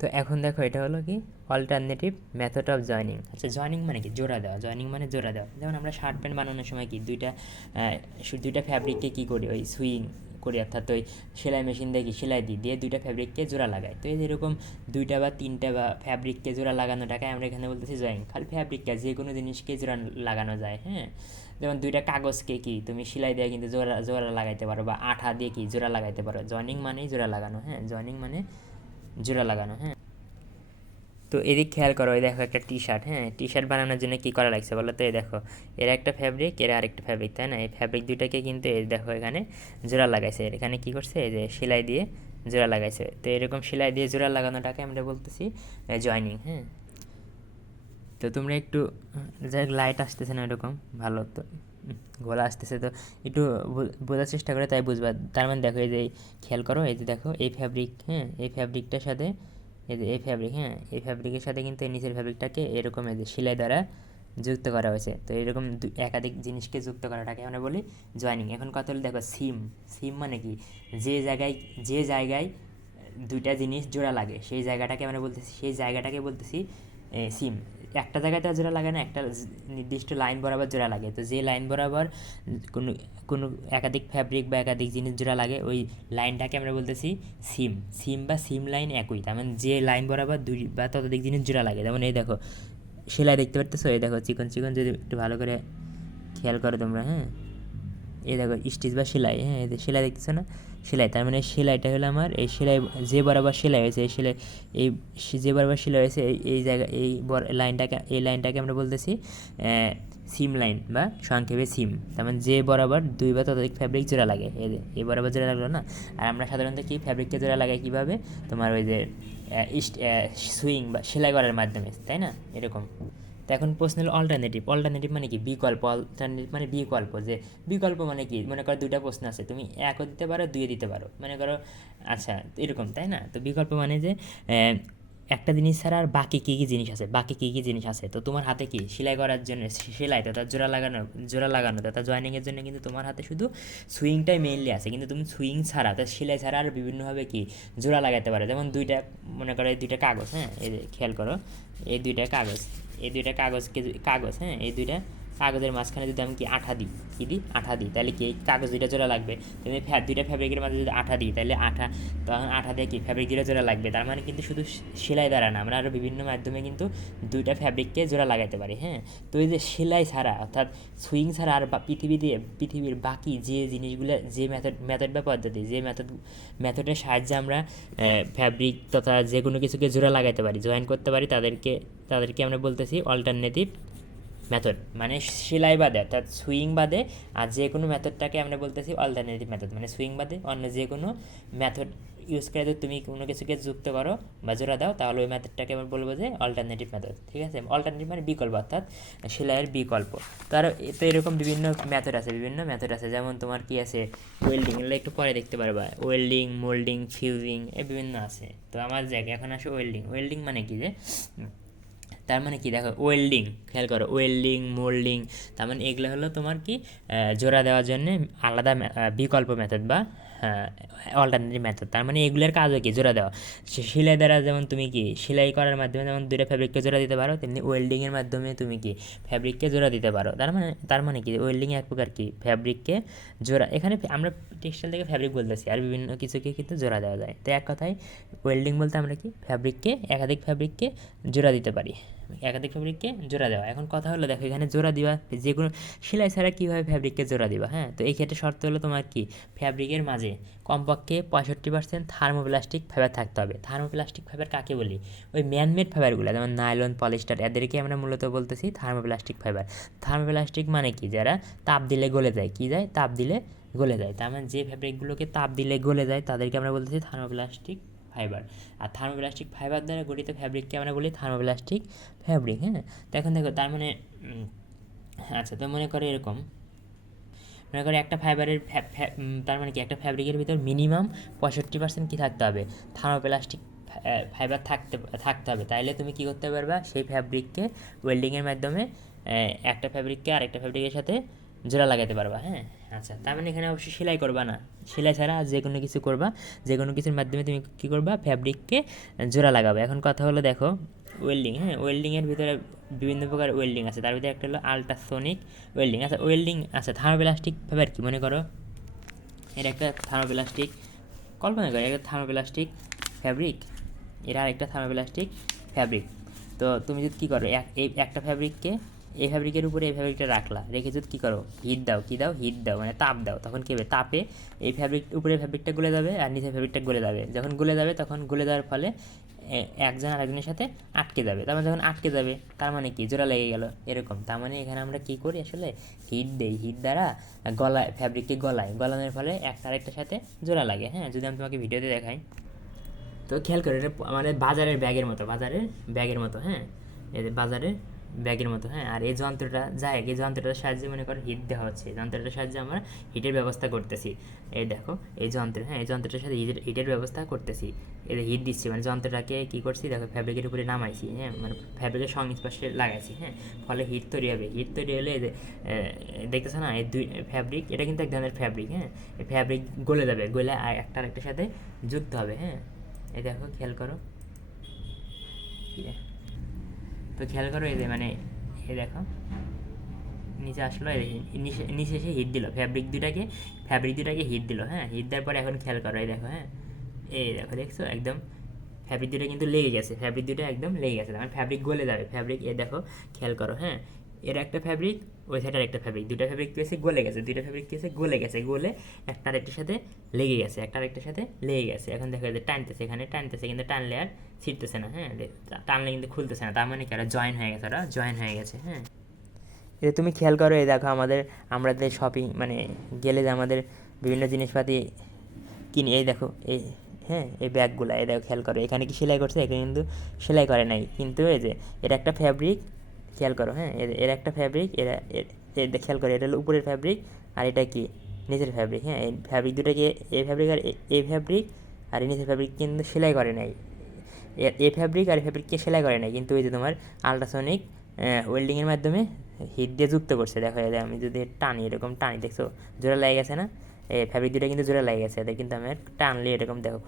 তো এখন দেখো এটা হলো কি অল্টারনেটিভ মেথড অফ জয়নিং। আচ্ছা, জয়নিং মানে কি? জোড়া দেওয়া। জয়নিং মানে জোড়া দেওয়া। যেমন আমরা শার্ট প্যান্ট বানানোর সময় কি দুইটা ফ্যাব্রিককে কী করি, ওই সুইং করি, অর্থাৎ ওই সেলাই মেশিন দিয়ে কি সেলাই দিই, দিয়ে দুইটা ফ্যাব্রিককে জোড়া লাগাই। তো এই যেরকম দুইটা বা তিনটা বা ফ্যাব্রিককে জোড়া লাগানোটাকে আমরা এখানে বলতেছি জয়নিং। খালি ফ্যাব্রিককে, যে কোনো জিনিসকে জোড়া লাগানো যায়, হ্যাঁ। যেমন দুইটা কাগজকে কি তুমি সেলাই দিয়ে কিন্তু জোড়া জোড়া লাগাইতে পারো, বা আঠা দিয়ে কি জোড়া লাগাইতে পারো। জয়নিং মানেই জোড়া লাগানো, হ্যাঁ। জয়নিং মানে জোড়া লাগানো, হ্যাঁ। তো এদিক খেয়াল করো, এই দেখো একটা টি শার্ট, হ্যাঁ। টি শার্ট বানানোর জন্য কী করা লাগছে বলো তো? এই দেখো, এর একটা ফ্যাব্রিক, এর আরেকটা ফ্যাব্রিক, তাই না? এই ফ্যাব্রিক দুইটাকে কিন্তু এই দেখো এখানে জোড়া লাগাইছে। এখানে কী করছে? এই যে সেলাই দিয়ে জোড়া লাগাইছে। তো এরকম সেলাই দিয়ে জোড়া লাগানোটাকে আমরা বলতেছি জয়নিং, হ্যাঁ। তো তোমরা একটু, যাই লাইট আসতেছে না এরকম ভালো, তো গলা আসতেছে, তো একটু বোঝার চেষ্টা করে, তাই বুঝবা। তার মানে দেখো, এই যে খেয়াল করো, এই যে দেখো এই ফ্যাব্রিক, হ্যাঁ, এই ফ্যাব্রিকটার সাথে এই যে এই ফ্যাব্রিক, হ্যাঁ, এই ফ্যাব্রিকের সাথে কিন্তু এই নিচের ফ্যাব্রিকটাকে এরকম এই যে সেলাই দ্বারা যুক্ত করা হয়েছে। তো এরকম একাধিক জিনিসকে যুক্ত করাটাকে আমরা বলি জয়েনিং। এখন কথা হলো দেখো, সিম। সিম মানে কি? যে জায়গায় দুইটা জিনিস জোড়া লাগে, সেই জায়গাটাকে বলতেছি সিম। একটা জায়গায় তো জোড়া লাগে না, একটা নির্দিষ্ট লাইন বরাবর জোড়া লাগে। তো যে লাইন বরাবর কোনো কোনো একাধিক ফ্যাব্রিক বা একাধিক জিনিস জোড়া লাগে, ওই লাইনটাকে আমরা বলতেছি সিম। সিম বা সিম লাইন একই, তার মানে যে লাইন বরাবর দুই বা ততোধিক জিনিস জোড়া লাগে। যেমন এই দেখো সেলাই দেখতে পারতেছো, এই দেখো চিকন চিকন, যদি একটু ভালো করে খেয়াল করো তোমরা, হ্যাঁ। এই দেখো স্টিচ বা সেলাই, হ্যাঁ, এই সেলাই দেখতেছো না? সেলাই, তার মানে সেলাইটা হলো আমার এই সেলাই, যে বরাবর সেলাই হয়েছে এই সেলাই, এই যে বরাবর সেলাই হয়েছে এই জায়গা, এই লাইনটাকে আমরা বলতেছি সিম লাইন বা সংক্ষেপে সিম। তার মানে যে বরাবর দুই বা ততোধিক ফ্যাব্রিক জোড়া লাগে, এই বরাবর জোড়া লাগলো না। আর আমরা সাধারণত কি ফ্যাব্রিককে জোড়া লাগাই কীভাবে? তোমার ওই যে সুইং বা সেলাই করার মাধ্যমে, তাই না? এরকম। তো এখন প্রশ্ন হলো অল্টারনেটিভ। অল্টারনেটিভ মানে কি? বিকল্প। অল্টারনেটিভ মানে বিকল্প। যে বিকল্প মানে কি? মনে করো দুইটা প্রশ্ন আছে, তুমি একও দিতে পারো, দুইয়ে দিতে পারো, মনে করো। আচ্ছা, এরকম, তাই না? তো বিকল্প মানে যে একটা জিনিস ছাড়া আর বাকি কী কী জিনিস আছে, বাকি কী কী জিনিস আছে। তো তোমার হাতে কি সেলাই করার জন্য, সেলাই তথা জোড়া লাগানো তথা জয়েনিংয়ের জন্য কিন্তু তোমার হাতে শুধু সুইংটাই মেইনলি আছে, কিন্তু তুমি সুইং ছাড়া, তা সেলাই ছাড়া আর বিভিন্নভাবে কি জোড়া লাগাতে পারো। যেমন দুইটা, মনে করো এই দুইটা কাগজ, হ্যাঁ, এই যে খেয়াল করো, এই দুইটা কাগজ, কাগজ, হ্যাঁ, এই দুইটা কাগজের মাঝখানে যদি আমি কি আঠা দিই, কী দিই? আঠা দিই, তাহলে কি কাগজ দুইটা জোড়া লাগবে। তুমি দুইটা ফ্যাব্রিকের মাঝে যদি আঠা দিই, তাহলে তখন আঠা দিয়ে কি ফ্যাব্রিক দুইটা জোড়া লাগবে। তার মানে কিন্তু শুধু সেলাই দ্বারা না, আমরা আরও বিভিন্ন মাধ্যমে কিন্তু দুইটা ফ্যাব্রিককে জোড়া লাগাতে পারি, হ্যাঁ। তো এই যে সেলাই ছাড়া, অর্থাৎ সুইং ছাড়া আর পৃথিবীর বাকি যে জিনিসগুলো, যে মেথড বা পদ্ধতি, যে মেথডের সাহায্যে আমরা ফ্যাব্রিক তথা যে কোনো কিছুকে জোড়া লাগাতে পারি, জয়েন করতে পারি, তাদেরকে আমরা বলতেছি অল্টারনেটিভ মেথড। মানে সেলাই বাদে, অর্থাৎ সুইং বাদে আর যে কোনো মেথডটাকে আমরা বলতেছি অল্টারনেটিভ মেথড। মানে সুইং বাদে অন্য যে কোনো মেথড ইউজ করে যদি তুমি কোনো কিছুকে যুক্ত করো বা জোড়া দাও, তাহলে ওই মেথডটাকে আমরা বলবো যে অল্টারনেটিভ মেথড, ঠিক আছে? অল্টারনেটিভ মানে বিকল্প, অর্থাৎ সেলাইয়ের বিকল্প। তো এরকম বিভিন্ন মেথড আছে। যেমন তোমার কি আছে, ওয়েল্ডিং, এগুলো একটু পরে দেখতে পারবা। ওয়েল্ডিং, মোল্ডিং, ফিউজিং, বিভিন্ন আছে। তো আমার জায়গায় এখন আসে ওয়েল্ডিং। ওয়েল্ডিং মানে কি? যে তার মানে কি দেখো, ওয়েল্ডিং খেয়াল করো, ওয়েল্ডিং, মোল্ডিং, তার মানে এগুলো হলো তোমার কি জোড়া দেওয়ার জন্য আলাদা বিকল্প মেথড বা অল্টারনেটিভ মেথড। তার মানে এগুলোর কাজও কি? জোড়া দেওয়া। সেলাই দ্বারা যেমন তুমি কি সেলাই করার মাধ্যমে যেমন দুইটা ফ্যাব্রিককে জোড়া দিতে পারো, তেমনি ওয়েল্ডিংয়ের মাধ্যমে তুমি কি ফ্যাব্রিককে জোড়া দিতে পারো। তার মানে কি ওয়েল্ডিং এক প্রকার কি ফ্যাব্রিককে জোড়া। এখানে আমরা টেক্সটাইল থেকে ফ্যাব্রিক বলতেছি, আর বিভিন্ন কিছুকে কিন্তু জোড়া দেওয়া যায়। তো এক কথায় ওয়েল্ডিং বলতে আমরা কি একাধিক ফ্যাব্রিককে জোড়া দিতে পারি, একাধিক ফ্যাব্রিককে জোড়া দেওয়া। এখন কথা হলো দেখো, এখানে জোড়া দিবা যে কোনো সেলাই ছাড়া কীভাবে ফ্যাব্রিককে জোড়া দিবা, হ্যাঁ। তো এই ক্ষেত্রে শর্ত হলো তোমার কি ফ্যাব্রিকের মাঝে কমপক্ষে 65% থার্মোপ্লাস্টিক ফাইবার থাকতে হবে। থার্মোপ্লাস্টিক ফাইবার কাকে বলি? ওই ম্যানমেড ফাইবারগুলো, যেমন নাইলন, পলিস্টার, এদেরকে আমরা মূলত বলতেছি থার্মোপ্লাস্টিক ফাইবার। থার্মোপ্লাস্টিক মানে কি? যারা তাপ দিলে গলে যায়, কি যায়? তাপ দিলে গলে যায়। তার মানে যে ফ্যাব্রিকগুলোকে তাপ দিলে গলে যায় তাদেরকে আমরা বলতেছি থার্মোপ্লাস্টিক ফাইবার। আর থার্মোপ্লাস্টিক ফাইবার দ্বারা গঠিত ফ্যাব্রিককে আমরা বলি থার্মোপ্লাস্টিক ফ্যাব্রিক, হ্যাঁ। তো এখন দেখো, তার মানে আচ্ছা, তো মনে করো এরকম, মনে করো একটা ফাইবারের তার মানে কি একটা ফ্যাব্রিকের ভিতর মিনিমাম 65% কী থাকতে হবে? থার্মোপ্লাস্টিক ফাইবার থাকতে হবে। তাইলে তুমি কী করতে পারবা? সেই ফ্যাব্রিককে ওয়েল্ডিংয়ের মাধ্যমে একটা ফ্যাব্রিককে আরেকটা ফ্যাব্রিকের সাথে জোড়া লাগাতে পারবা, হ্যাঁ। আচ্ছা, তার মানে এখানে অবশ্যই সেলাই করবা না, সেলাই ছাড়া যে কোনো কিছু করবা, যে কোনো কিছুর মাধ্যমে তুমি কী করবা, ফ্যাব্রিককে জোড়া লাগাবে। এখন কথা হলো দেখো ওয়েল্ডিং, হ্যাঁ ওয়েল্ডিংয়ের ভিতরে বিভিন্ন প্রকার ওয়েল্ডিং আছে, তার ভিতরে একটা হলো আল্ট্রাসোনিক ওয়েল্ডিং। আচ্ছা ওয়েল্ডিং, আচ্ছা থার্মোপ্লাস্টিক ফেভার কি মনে করো, এটা একটা থার্মোপ্লাস্টিক, কল্পনা করো একটা থার্মোপ্লাস্টিক ফ্যাব্রিক, এর আর একটা থার্মোপ্লাস্টিক ফ্যাব্রিক। তো তুমি যদি কী করো, এই একটা ফ্যাব্রিককে এই ফ্যাব্রিকের উপরে এই ফ্যাব্রিকটা রাখলা, রেখে যদি কী করো, হিট দাও, কী দাও, হিট দাও মানে তাপ দাও, তখন কী হবে, তাপে এই ফ্যাব্রিক উপরে ফ্যাব্রিকটা গলে যাবে আর নিচের ফ্যাব্রিকটা গলে যাবে। যখন গলে যাবে তখন গলে যাওয়ার ফলে একজন আরেকজনের সাথে আটকে যাবে, তার মানে যখন আটকে যাবে তার মানে কি জোড়া লেগে গেল এরকম। তার মানে এখানে আমরা কী করি আসলে, হিট দেই, হিট দ্বারা গলায় ফ্যাব্রিককে গলানোর ফলে একটা আরেকটার সাথে জোড়া লাগে। হ্যাঁ যদি আমি তোমাকে ভিডিওতে দেখাই, তো খেয়াল করো, এটা আমাদের বাজারের ব্যাগের মতো, বাজারের ব্যাগের মতো, হ্যাঁ এই যে বাজারের ব্যাগের মতো, হ্যাঁ। আর এই যন্ত্রটা যায়, এই যন্ত্রটার সাহায্যে মনে করো হিট দেওয়া হচ্ছে, যন্ত্রটার সাহায্যে আমরা হিটের ব্যবস্থা করতেছি। এই দেখো এই যন্ত্র, হ্যাঁ এই যন্ত্রটার সাথে হিটের ব্যবস্থা করতেছি, এদের হিট দিচ্ছি, মানে যন্ত্রটাকে কী করছি দেখো ফ্যাব্রিকের উপরে নামাইছি, হ্যাঁ মানে ফ্যাব্রিকের সংস্পর্শে লাগাইছি, হ্যাঁ ফলে হিট তৈরি হবে। হিট তৈরি হলে এই যে দেখতেছো না, এই দুই ফ্যাব্রিক, এটা কিন্তু এক ধরনের ফ্যাব্রিক, হ্যাঁ এই ফ্যাব্রিক গলে যাবে, গলে একটা আরেকটার সাথে যুক্ত হবে, হ্যাঁ এই দেখো খেয়াল করো, তো খেয়াল করো এই যে মানে এই দেখো নিচে আসলো, নিচে এসে হিট দিল ফ্যাব্রিক দুটাকে হিট দিল, হ্যাঁ হিট দেওয়ার পরে এখন খেয়াল করো এই দেখো, হ্যাঁ এই দেখো দেখছো একদম ফ্যাব্রিক দুটো কিন্তু লেগে গেছে, ফ্যাব্রিক দুটো একদম লেগে গেছে, মানে ফ্যাব্রিক গলে যাবে, ফ্যাব্রিক এ দেখো খেয়াল করো, হ্যাঁ এর একটা ফ্যাব্রিক, ওই সাইডের একটা ফ্যাব্রিক, দুটা ফ্যাব্রিক কী হয়েছে, গলে গেছে, দুইটা ফ্যাব্রিক কী হয়েছে, গলে গেছে, গলে একটা আরেকটার সাথে লেগে গেছে, একটা আরেকটার সাথে লেগে গেছে। এখন দেখো যে টানতেছে, এখানে টানতেছে কিন্তু টানলে আর ছিটতেছে না, হ্যাঁ টানলে কিন্তু খুলতেছে না, তার মানে কি ওরা জয়েন হয়ে গেছে, ওরা জয়েন হয়ে গেছে, হ্যাঁ। এটা তুমি খেয়াল করো, এই দেখো আমাদের শপিং মানে গেলে যে আমাদের বিভিন্ন জিনিসপাতি কিনি, এই দেখো এই, হ্যাঁ এই ব্যাগগুলো, এই দেখো খেয়াল করো এখানে কি সেলাই করছে, এখানে কিন্তু সেলাই করে নাই, কিন্তু এই যে এটা একটা ফ্যাব্রিক, খেয়াল করো, হ্যাঁ এর একটা ফ্যাব্রিক, খেয়াল করো এটা হলো উপরের ফ্যাব্রিক আর এটা কি নিচের ফ্যাব্রিক, হ্যাঁ এই ফ্যাব্রিক দুটাকে, এই ফ্যাব্রিক আর এই ফ্যাব্রিক আর এই নিচের ফ্যাব্রিক কিন্তু সেলাই করে নাই, এই ফ্যাব্রিক আর এই ফ্যাব্রিককে সেলাই করে নাই, কিন্তু ওই যে তোমার আল্ট্রাসনিক ওয়েল্ডিংয়ের মাধ্যমে হিট দিয়ে যুক্ত করছে। দেখো এদের আমি যদি টানি, এরকম টানি দেখছো জোড়া লেগে গেছে না, এই ফ্যাব্রিক দুটো কিন্তু জোড়া লেগে গেছে, এদের কিন্তু আমি টানলে এরকম দেখো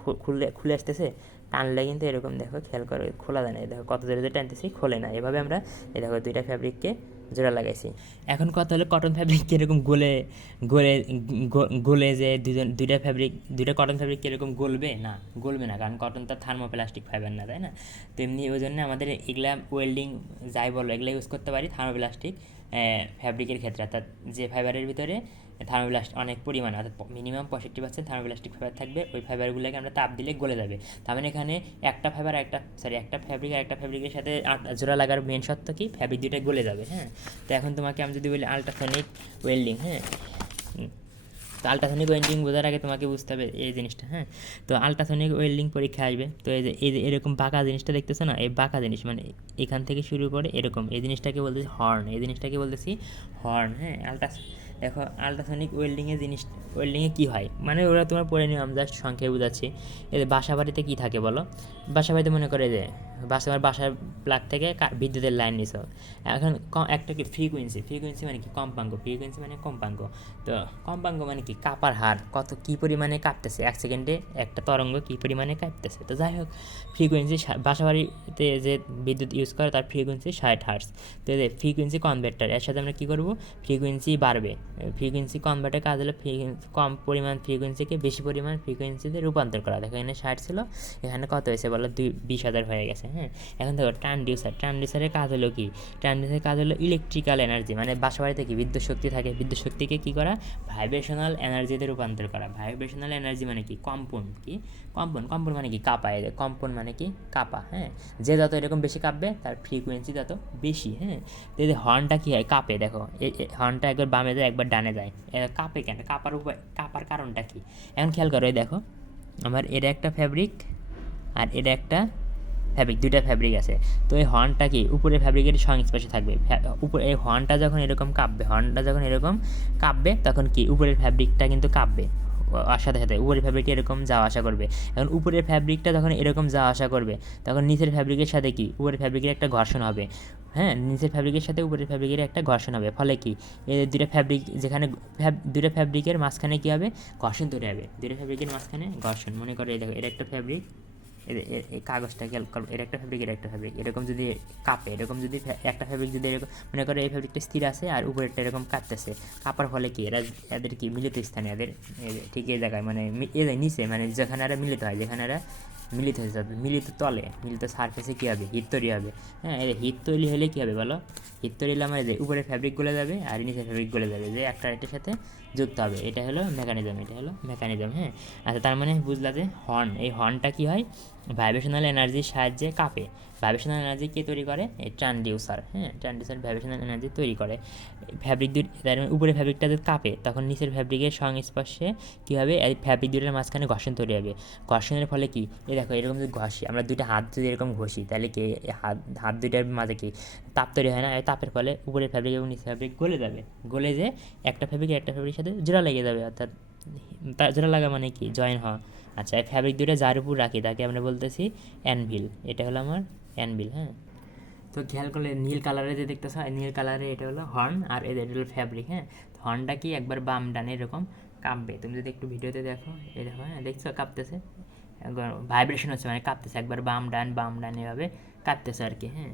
খুলে আসতেছে, টানলে কিন্তু এরকম দেখো খেয়াল করে খোলা যায় না, দেখো কত জোরে যে টানতেছি খোলে না, এভাবে আমরা এই দেখো দুইটা ফ্যাব্রিককে জোড়া লাগাইছি। এখন কথা হলো কটন ফ্যাব্রিক কীরকম গলে গলে গলে যে দুইটা কটন ফ্যাব্রিক কীরকম গলবে না, গলবে না, কারণ কটন তো থার্মোপ্লাস্টিক ফাইবার না, তাই না। তেমনি ওই জন্য আমাদের এগুলা ওয়েল্ডিং যাই বলো এগুলো ইউজ করতে পারি থার্মোপ্লাস্টিক ফ্যাব্রিকের ক্ষেত্রে, অর্থাৎ যে ফাইবারের ভিতরে থার্মোপ্লাস্টিক অনেক পরিমাণে, অর্থাৎ মিনিমাম 65% থার্মোপ্লাস্টিক ফাইবার থাকবে, ওই ফাইবারগুলোকে আমরা তাপ দিলে গলে যাবে। তার মানে এখানে একটা ফ্যাব্রিক আর একটা ফ্যাব্রিকের সাথে জোড়া লাগার মেন সত্য কি, ফ্যাব্রিক দুটো গলে যাবে, হ্যাঁ। তো এখন তোমাকে আমি যদি বলি আল্ট্রাসনিক ওয়েল্ডিং, হ্যাঁ তো আল্ট্রাসনিক ওয়েল্ডিং বোঝার আগে তোমাকে বুঝতে হবে এই জিনিসটা, হ্যাঁ। তো আল্ট্রাসনিক ওয়েল্ডিং পরীক্ষা আসবে, তো এই যে এরকম বাঁকা জিনিসটা দেখতেছো না, এই বাঁকা জিনিস মানে এখান থেকে শুরু করে এরকম, এই জিনিসটাকে বলতেছি হর্ন, এই জিনিসটাকে বলতেছি হর্ন, হ্যাঁ। দেখো আল্ট্রাসনিক ওয়েল্ডিংয়ে কী হয়, মানে ওরা তোমার পড়ে নিও, আমি জাস্ট সংখ্যায় বোঝাচ্ছি। এই বাসা বাড়িতে কী থাকে বলো, বাসা বাড়িতে মনে করে যে বাসার প্লাগ থেকে বিদ্যুতের লাইন নিছ, এখন একটা কি ফ্রিকোয়েন্সি মানে কি কম্পাঙ্ক, ফ্রিকোয়েন্সি মানে কম্পাঙ্ক, তো কম্পাঙ্ক মানে কি কাঁপার হার, কী পরিমাণে কাঁপতেছে, এক সেকেন্ডে একটা তরঙ্গ কী পরিমাণে কাঁপতেছে। তো যাই হোক ফ্রিকোয়েন্সি, বাসা বাড়িতে যে বিদ্যুৎ ইউজ করে তার ফ্রিকোয়েন্সি 60 হার্টজ, তো এই ফ্রিকোয়েন্সি কনভার্টার, এর সাথে আমরা কী করবো, ফ্রিকোয়েন্সি বাড়বে, ফ্রিকোয়েন্সি কনভার্টার কাজ হলো কম পরিমাণ ফ্রিকোয়েন্সিকে বেশি পরিমাণ ফ্রিকোয়েন্সিতে রূপান্তর করা। দেখো এখানে 60 ছিল, এখানে কত হয়েছে বলো, 20,000 হয়ে গেছে, হ্যাঁ। এখন দেখো ট্রান্সডিউসারের কাজ হলো কি, ট্রান্সডিউসারের কাজ হলো ইলেকট্রিক্যাল এনার্জি, মানে বাসা বাড়িতে কি বিদ্যুৎ শক্তি থাকে, বিদ্যুৎ শক্তিকে কী করা, ভাইব্রেশনাল এনার্জিতে রূপান্তর করা। ভাইব্রেশনাল এনার্জি মানে কি কম্পন, কম্পন মানে কি কাঁপা, এদের কম্পন মানে কি কাঁপা, হ্যাঁ। যে যত এরকম বেশি কাঁপবে তার ফ্রিকোয়েন্সি তত বেশি, হ্যাঁ। তো এই হর্নটা কী হয়, কাঁপে, দেখো এই হর্নটা একবার বামে যায় একবার ডানে যায়, কাঁপে কেন, কাঁপার কারণটা কি, এখন খেয়াল করো, এই দেখো আমার এটা একটা ফ্যাব্রিক আর এটা একটা ফ্যাব্রিক, দুইটা ফ্যাব্রিক আছে, তো এই হর্নটা কি উপরের ফ্যাব্রিকের সংস্পর্শে থাকবে, উপরে এই হর্নটা যখন এরকম কাঁপবে তখন কি উপরের ফ্যাব্রিকটা কিন্তু কাঁপবে, আর সাথে সাথে উপরের ফ্যাব্রিকটা এরকম যাওয়া আসা করবে। এখন উপরের ফ্যাব্রিকটা যখন এরকম যাওয়া আসা করবে তখন নিচের ফ্যাব্রিকের সাথে কি উপরের ফ্যাব্রিকের একটা ঘর্ষণ হবে, হ্যাঁ, নিচের ফ্যাব্রিকের সাথে উপরের ফ্যাব্রিকের একটা ঘর্ষণ হবে, ফলে কি এই দুটো ফ্যাব্রিক যেখানে দুটো ফ্যাব্রিকের মাঝখানে কী হবে, ঘর্ষণ তৈরি হবে, দুটো ফ্যাব্রিকের মাঝখানে ঘর্ষণ। মনে করো এই দেখো, এর একটা ফ্যাব্রিক, এই কাগজটা খেয়াল করো, এর একটা ফ্যাব্রিক, এর একটা ফ্যাব্রিক, এরকম যদি কাঁপে, এরকম যদি একটা ফ্যাব্রিক যদি এরকম, মনে করো এই ফ্যাব্রিকটা স্থির আছে আর উপরেরটা এরকম কাঁপতেছে, কাঁপার ফলে কি এদের কি মিলিত স্থানে এদের ঠিক এই জায়গায় মানে নিচে মানে যেখানে এরা মিলিত হয়, যেখানে এরা মিলিত হয়ে যাবে, মিলিত তলে, মিলিত সারফেসে কী হবে, হিট তৈরি হবে। হ্যাঁ, এই হিট তৈরি হলে কী হবে বলো, হিট তৈরি হলে আমার উপরে ফ্যাব্রিক গলে যাবে আর নিচের ফ্যাব্রিক গলে যাবে, যে একটা এটার সাথে যুক্ত হবে। এটা হলো মেকানিজম, এটা হলো মেকানিজম। হ্যাঁ, আচ্ছা, তার মানে বুঝলা যে হর্ন, এই হর্নটা কী হয়, ভাইব্রেশনাল এনার্জির সাহায্যে কাঁপে। ভাইব্রেশনাল এনার্জি কে তৈরি করে, এই ট্রান্সডিউসার। হ্যাঁ, ট্রান্সডিউসার ভাইব্রেশনাল এনার্জি তৈরি করে। ফ্যাব্রিক দুই, তার মানে উপরে ফ্যাব্রিকটা যদি কাঁপে তখন নিচের ফ্যাব্রিকের সংস্পর্শে কী হবে, এই ফ্যাব্রিক দুইটার মাঝখানে ঘর্ষণ তৈরি হবে। ঘর্ষণের ফলে কি, এই দেখো এরকম যদি ঘষি, আমরা দুইটা হাত যদি এরকম ঘষি, তাহলে কি হাত হাত দুইটার মাঝে কি তাপ তৈরি হয় না, এই তাপের ফলে উপরের ফ্যাব্রিক এবং নিচের ফ্যাব্রিক গলে যাবে, গলে যে একটা ফ্যাব্রিক একটা ফ্যাব্রিকের সাথে জোড়া লেগে যাবে, অর্থাৎ জোড়া লাগা মানে কি, জয়েন হওয়া। আচ্ছা, এই ফ্যাব্রিক দুইটা যার উপর রাখি তাকে আমরা বলতেছি অ্যানভিল। এটা হলো আমার অ্যানভিল। হ্যাঁ, তো খেয়াল করলে নীল কালারে যে দেখতেছ, নীল কালারে এটা হলো হর্ন আর এটা হলো ফ্যাব্রিক। হ্যাঁ, হর্নটা কি একবার বাম ডানে এরকম কাঁপবে, তুমি যদি একটু ভিডিওতে দেখো, এরকম, হ্যাঁ দেখছো কাঁপতেছে, একবার ভাইব্রেশন হচ্ছে মানে কাঁপতেছে, একবার বাম ডান এভাবে কাঁপতেছে আর কি। হ্যাঁ,